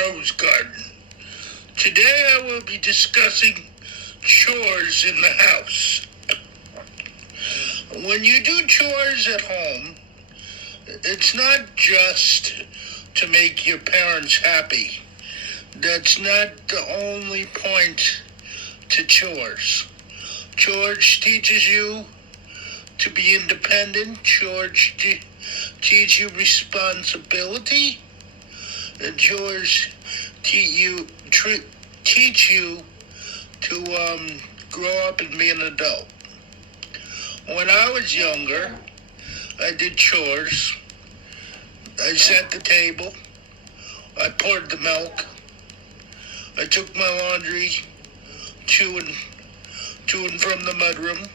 Rose Garden. Today I will be discussing chores in the house. When you do chores at home, it's not just to make your parents happy. That's not the only point to chores. Chores teaches you to be independent. Chores teach you responsibility. And chores teach you to grow up and be an adult. When I was younger, I did chores. I set the table. I poured the milk. I took my laundry to and from the mudroom.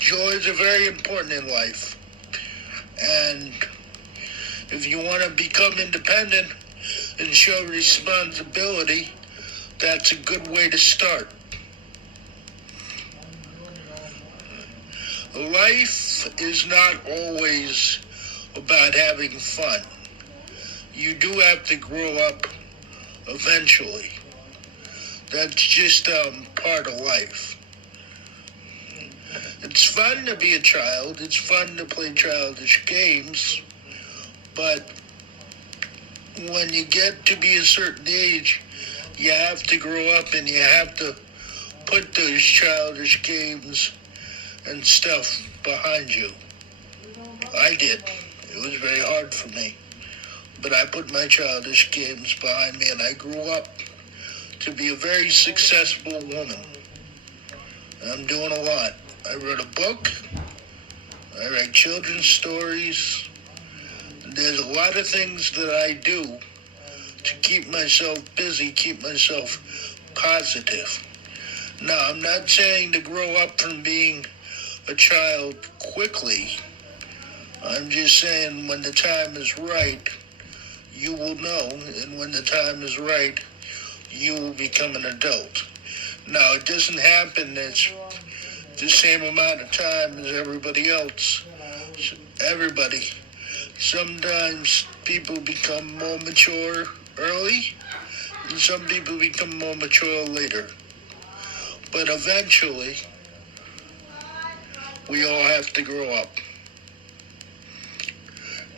Chores are very important in life. And if you want to become independent and show responsibility, that's a good way to start. Life is not always about having fun. You do have to grow up eventually. That's just part of life. It's fun to be a child. It's fun to play childish games. But when you get to be a certain age, you have to grow up and you have to put those childish games and stuff behind you. I did. It was very hard for me. But I put my childish games behind me and I grew up to be a very successful woman. I'm doing a lot. I wrote a book. I write children's stories. There's a lot of things that I do to keep myself busy, keep myself positive. Now, I'm not saying to grow up from being a child quickly. I'm just saying when the time is right, you will know, and when the time is right, you will become an adult. Now, it doesn't happen as the same amount of time as everybody else. Everybody. Sometimes people become more mature early, and some people become more mature later. But eventually, we all have to grow up.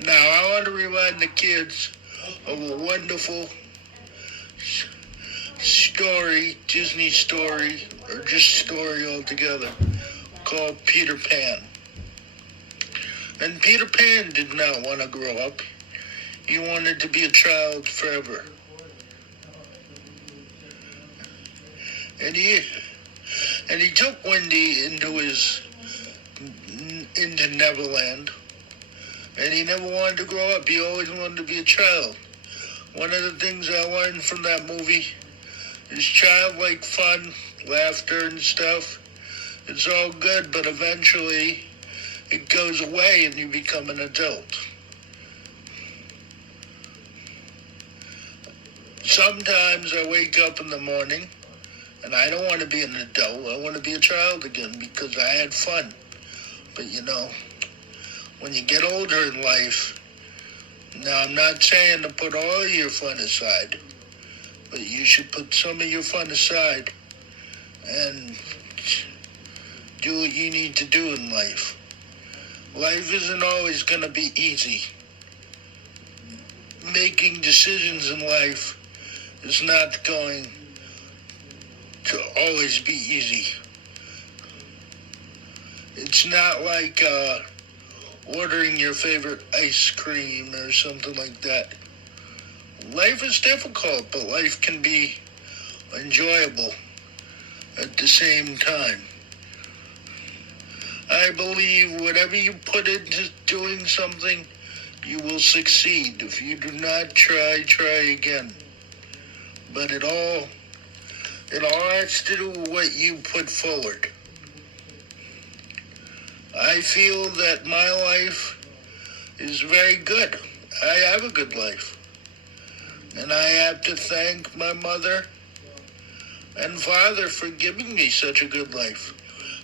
Now, I want to remind the kids of a wonderful story, Disney story, or just story altogether, called Peter Pan. And Peter Pan did not want to grow up. He wanted to be a child forever. And he took Wendy into Neverland. And he never wanted to grow up. He always wanted to be a child. One of the things I learned from that movie is childlike fun, laughter and stuff. It's all good, but eventually it goes away and you become an adult. Sometimes I wake up in the morning and I don't want to be an adult. I want to be a child again because I had fun. But when you get older in life, now I'm not saying to put all your fun aside, but you should put some of your fun aside and do what you need to do in life. Life isn't always going to be easy. Making decisions in life is not going to always be easy. It's not like ordering your favorite ice cream or something like that. Life is difficult, but life can be enjoyable at the same time. I believe whatever you put into doing something, you will succeed. If you do not try again. But it all has to do with what you put forward. I feel that my life is very good. I have a good life. And I have to thank my mother and father for giving me such a good life.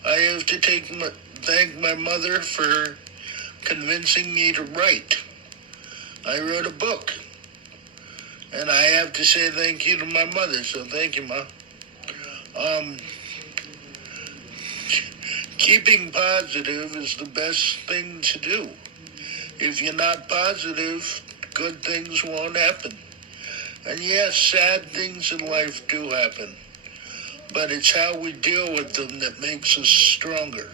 I have to thank my mother for convincing me to write. I wrote a book. And I have to say thank you to my mother, so thank you, Ma. Um, Keeping positive is the best thing to do. If you're not positive, good things won't happen. And yes, sad things in life do happen. But it's how we deal with them that makes us stronger.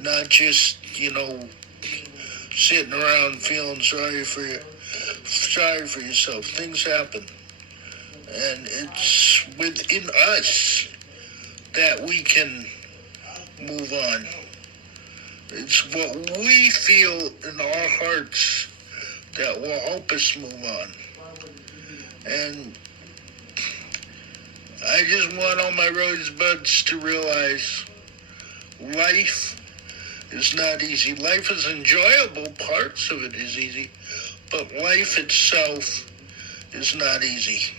Not just, sitting around feeling sorry for yourself. Things happen. And it's within us that we can move on. It's what we feel in our hearts that will help us move on. And I just want all my rosebuds to realize life is not easy. Life is enjoyable. Parts of it is easy. But life itself is not easy.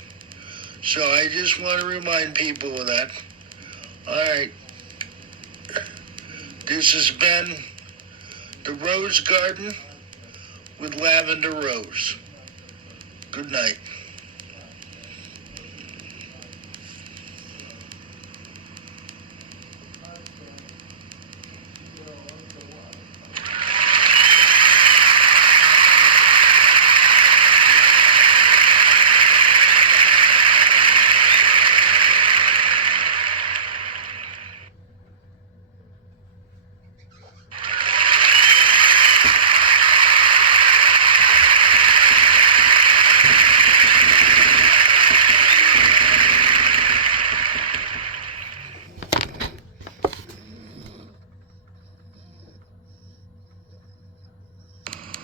So I just want to remind people of that. All right. This has been The Rose Garden with Lavender Rose. Good night.